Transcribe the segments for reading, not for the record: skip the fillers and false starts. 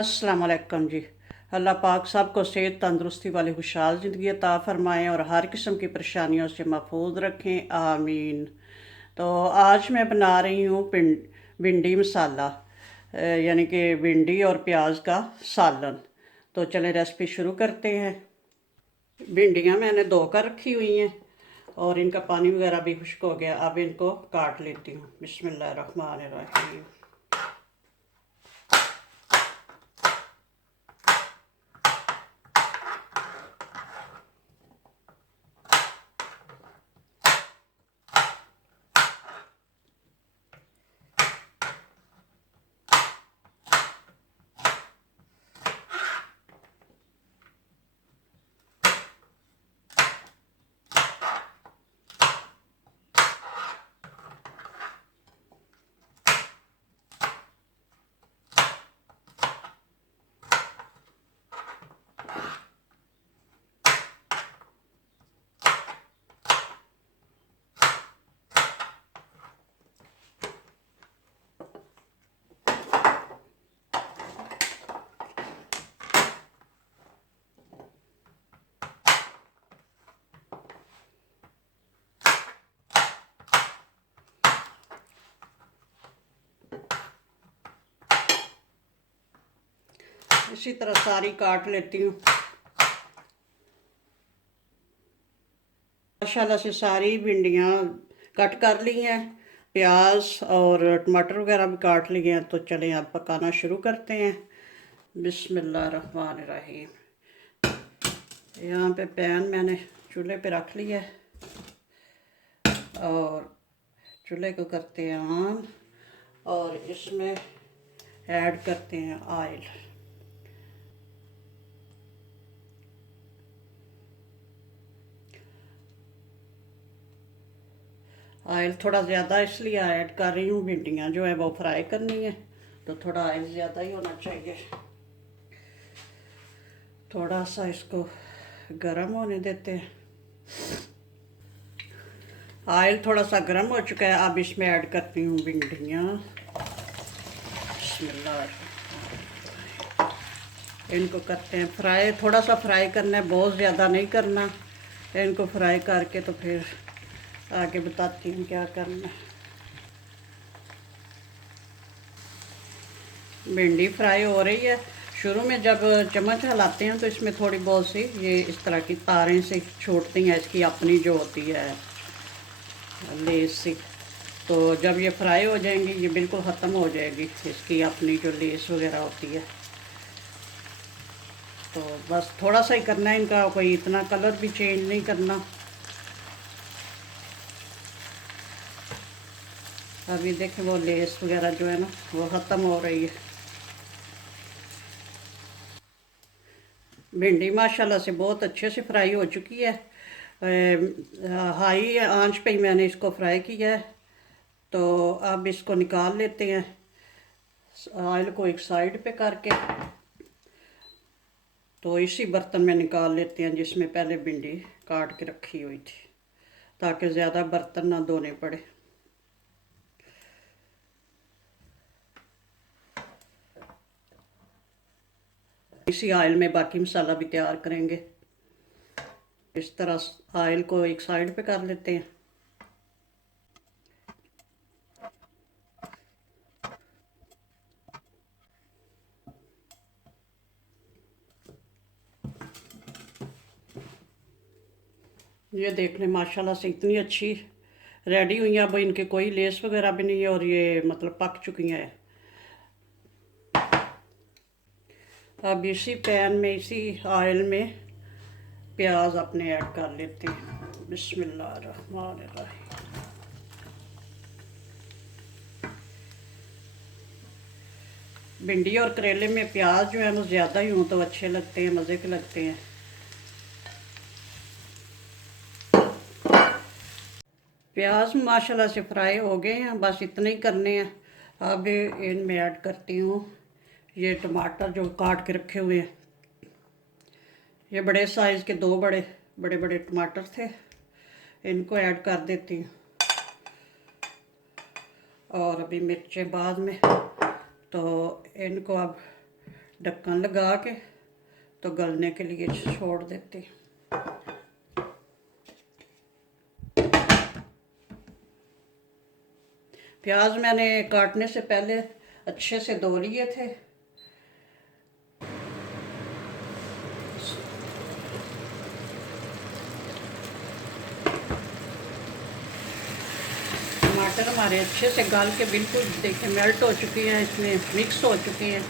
अस्सलाम वालेकुम जी। अल्लाह पाक सबको सेहत तंदुरुस्ती वाली खुशहाल ज़िंदगी अता फ़रमाएँ और हर किस्म की परेशानियों से महफूज रखें, आमीन। तो आज मैं बना रही हूँ भिंडी मसाला, यानी कि भिंडी और प्याज का सालन। तो चलें रेसिपी शुरू करते हैं। भिंडियाँ मैंने धो कर रखी हुई हैं और इनका पानी वगैरह भी खुश्क हो गया। अब इनको काट लेती हूँ। बिस्मिल्लाहिर्रहमानिर्रहीम। इसी तरह सारी काट लेती हूँ। माशाल्लाह से सारी भिंडियाँ कट कर ली हैं, प्याज और टमाटर वगैरह भी काट लिए हैं। तो चलें अब पकाना शुरू करते हैं। बिस्मिल्लाहिर्रहमानिर्रहीम। यहाँ पे पैन मैंने चूल्हे पे रख लिया है और चूल्हे को करते हैं ऑन और इसमें ऐड करते हैं ऑयल। ऑयल थोड़ा ज़्यादा इसलिए ऐड कर रही हूँ, भिंडियाँ जो है वो फ्राई करनी है, तो थोड़ा ऑयल ज़्यादा ही होना चाहिए। थोड़ा सा इसको गरम होने देते हैं। ऑयल थोड़ा सा गरम हो चुका है। अब इसमें ऐड करती हूँ भिंडियाँ। बिस्मिल्लाह। इनको करते हैं फ्राई। थोड़ा सा फ्राई करना है, बहुत ज़्यादा नहीं करना। इनको फ्राई करके तो फिर आगे बताती हूँ क्या करना है। भिंडी फ्राई हो रही है। शुरू में जब चम्मच हिलाते हैं तो इसमें थोड़ी बहुत सी ये इस तरह की तारें से छूटती हैं, इसकी अपनी जो होती है लेस सी। तो जब ये फ्राई हो जाएंगी ये बिल्कुल ख़त्म हो जाएगी, इसकी अपनी जो लेस वगैरह होती है। तो बस थोड़ा सा ही करना है इनका, कोई इतना कलर भी चेंज नहीं करना। अभी देखें वो लेस वगैरह जो है ना वो ख़त्म हो रही है। भिंडी माशाल्लाह से बहुत अच्छे से फ्राई हो चुकी है। हाई आंच पे ही मैंने इसको फ्राई किया है। तो अब इसको निकाल लेते हैं ऑयल को एक साइड पे करके। तो इसी बर्तन में निकाल लेते हैं जिसमें पहले भिंडी काट के रखी हुई थी, ताकि ज़्यादा बर्तन ना धोने पड़े। इसी ऑयल में बाकी मसाला भी तैयार करेंगे। इस तरह ऑयल को एक साइड पे कर लेते हैं। ये देख लें माशाल्लाह से इतनी अच्छी रेडी हुई हैं। अब इनके कोई लेस वगैरह भी नहीं है और ये मतलब पक चुकी हैं। अब इसी पैन में इसी ऑयल में प्याज अपने ऐड कर लेते हैं। बिस्मिल्लाहिर्रहमानिर्रहीम। भिंडी और करेले में प्याज जो है वो ज़्यादा ही हों तो अच्छे लगते हैं, मज़े के लगते हैं। प्याज माशाल्लाह से फ्राई हो गए हैं, बस इतने ही करने हैं। अब इनमें ऐड करती हूँ ये टमाटर जो काट के रखे हुए हैं। ये बड़े साइज़ के दो बड़े बड़े टमाटर थे, इनको ऐड कर देती हूँ। और अभी मिर्चें बाद में। तो इनको अब ढक्कन लगा के तो गलने के लिए छोड़ देते। प्याज मैंने काटने से पहले अच्छे से धो लिए थे। टमाटर हमारे अच्छे से गल के बिल्कुल देखिए मेल्ट हो चुकी हैं, इसमें मिक्स हो चुकी हैं।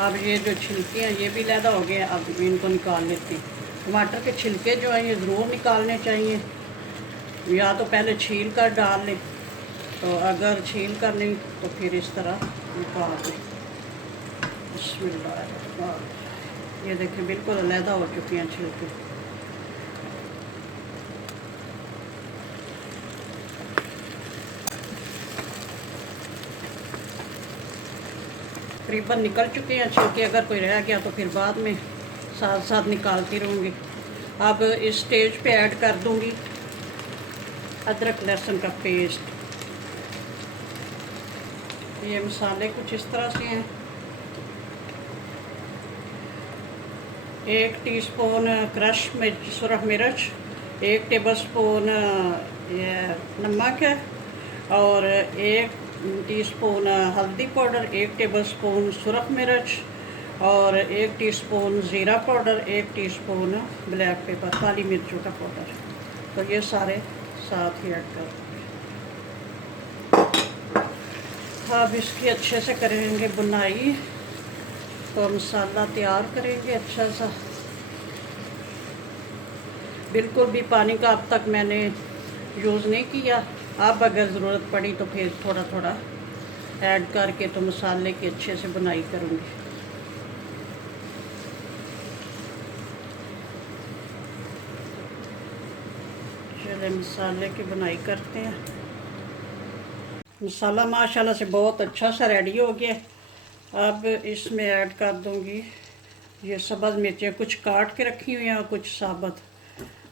अब ये जो छिलके हैं ये भी लैदा हो गए। अब इनको निकाल लेते हैं। टमाटर के छिलके जो हैं ये ज़रूर निकालने चाहिए, या तो पहले छील कर डाल लें, तो अगर छील कर नहीं तो फिर इस तरह निकाल दें। बिस्मिल्लाह। ये देखिए बिल्कुल अलहदा हो चुकी हैं छिलके। तकरीबन निकल चुके हैं छिलके। अगर कोई रह गया तो फिर बाद में साथ साथ निकालती रहूँगी। अब इस स्टेज पे ऐड कर दूँगी अदरक लहसुन का पेस्ट। ये मसाले कुछ इस तरह से हैं। 1 टीस्पून क्रश सुरख मिर्च, 1 टेबलस्पून ये नमक है, और 1 टीस्पून हल्दी पाउडर, 1 टेबलस्पून सुरख मिर्च, और 1 टीस्पून ज़ीरा पाउडर, 1 टीस्पून ब्लैक पेपर काली मिर्चों का पाउडर। तो ये सारे साथ ही ऐड कर। अब इसकी अच्छे से करेंगे बुनाई, तो मसाला तैयार करेंगे अच्छा सा। बिल्कुल भी पानी का अब तक मैंने यूज़ नहीं किया। अब अगर ज़रूरत पड़ी तो फिर थोड़ा थोड़ा ऐड करके तो मसाले की अच्छे से बुनाई करूँगी। चलिए मसाले की बुनाई करते हैं। मसाला माशाल्लाह से बहुत अच्छा सा रेडी हो गया। अब इसमें ऐड कर दूंगी ये सब्ज़ मिर्चें, कुछ काट के रखी हुई हैं और कुछ साबुत।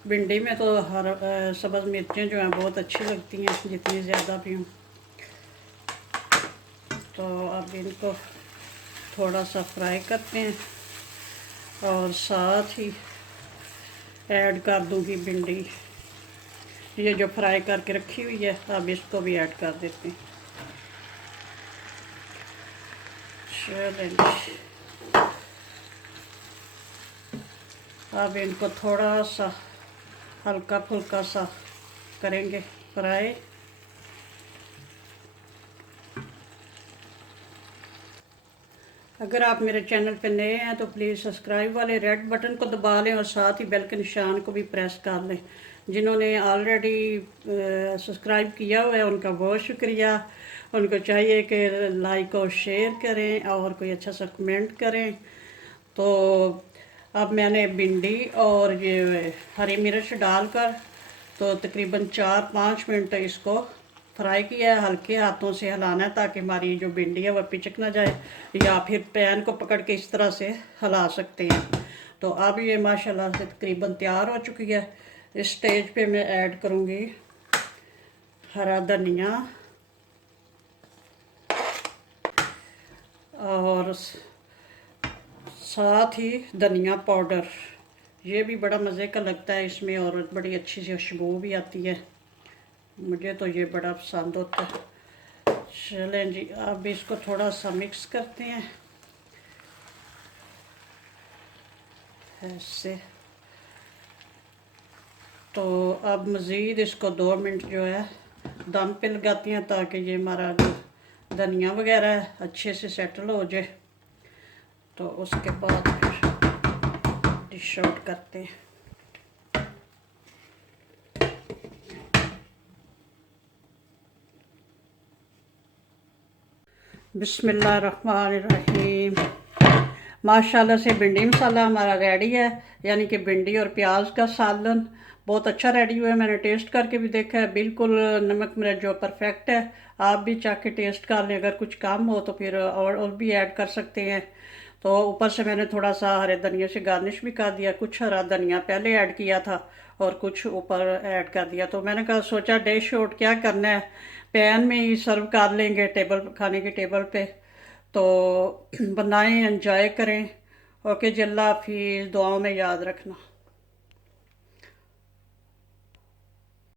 भिंडी में तो हर सब्ज़ मिर्चें जो हैं बहुत अच्छी लगती हैं, जितनी ज़्यादा भी हों। तो अब इनको थोड़ा सा फ्राई करते हैं और साथ ही ऐड कर दूंगी भिंडी, ये जो फ्राई करके रखी हुई है। अब इसको भी ऐड कर देते हैं। चलें, अब इनको थोड़ा सा हल्का फुल्का सा करेंगे फ्राई। अगर आप मेरे चैनल पे नए हैं तो प्लीज़ सब्सक्राइब वाले रेड बटन को दबा लें और साथ ही बेल के निशान को भी प्रेस कर लें। जिन्होंने ऑलरेडी सब्सक्राइब किया हुआ है उनका बहुत शुक्रिया। उनको चाहिए कि लाइक और शेयर करें और कोई अच्छा सा कमेंट करें। तो अब मैंने भिंडी और ये हरी मिर्च डालकर तो तकरीबन 4-5 मिनट इसको फ्राई किया है। हल्के हाथों से हिलाना है ताकि हमारी जो भिंडी है वह पिचक ना जाए, या फिर पैन को पकड़ के इस तरह से हिला सकते हैं। तो अब ये माशाल्लाह से तकरीबन तैयार हो चुकी है। इस स्टेज पे मैं ऐड करूँगी हरा धनिया और साथ ही धनिया पाउडर। ये भी बड़ा मज़े का लगता है इसमें और बड़ी अच्छी सी खुशबू भी आती है। मुझे तो ये बड़ा पसंद होता है। चलें जी, अब इसको थोड़ा सा मिक्स करते हैं ऐसे। तो अब मज़ीद इसको 2 मिनट जो है दम पे लगाती हैं ताकि ये हमारा जो धनिया वगैरह अच्छे से सेटल हो जाए। तो उसके बाद फिर डिश आउट करते हैं। बिस्मिल्लाहिर्रहमानिर्रहीम। माशाल्लाह से भिंडी मसाला हमारा रेडी है, यानी कि भिंडी और प्याज का सालन बहुत अच्छा रेडी हुआ है। मैंने टेस्ट करके भी देखा है, बिल्कुल नमक मिर्च जो परफेक्ट है। आप भी चाह के टेस्ट कर लें, अगर कुछ कम हो तो फिर और भी ऐड कर सकते हैं। तो ऊपर से मैंने थोड़ा सा हरे धनिया से गार्निश भी कर दिया। कुछ हरा धनिया पहले ऐड किया था और कुछ ऊपर ऐड कर दिया। तो मैंने कहा सोचा डिश आउट क्या करना है, पैन में ही सर्व कर लेंगे टेबल खाने की टेबल पे। तो बनाएं, एंजॉय करें। ओके जी, अल्लाह हाफिज़, दुआओं में याद रखना।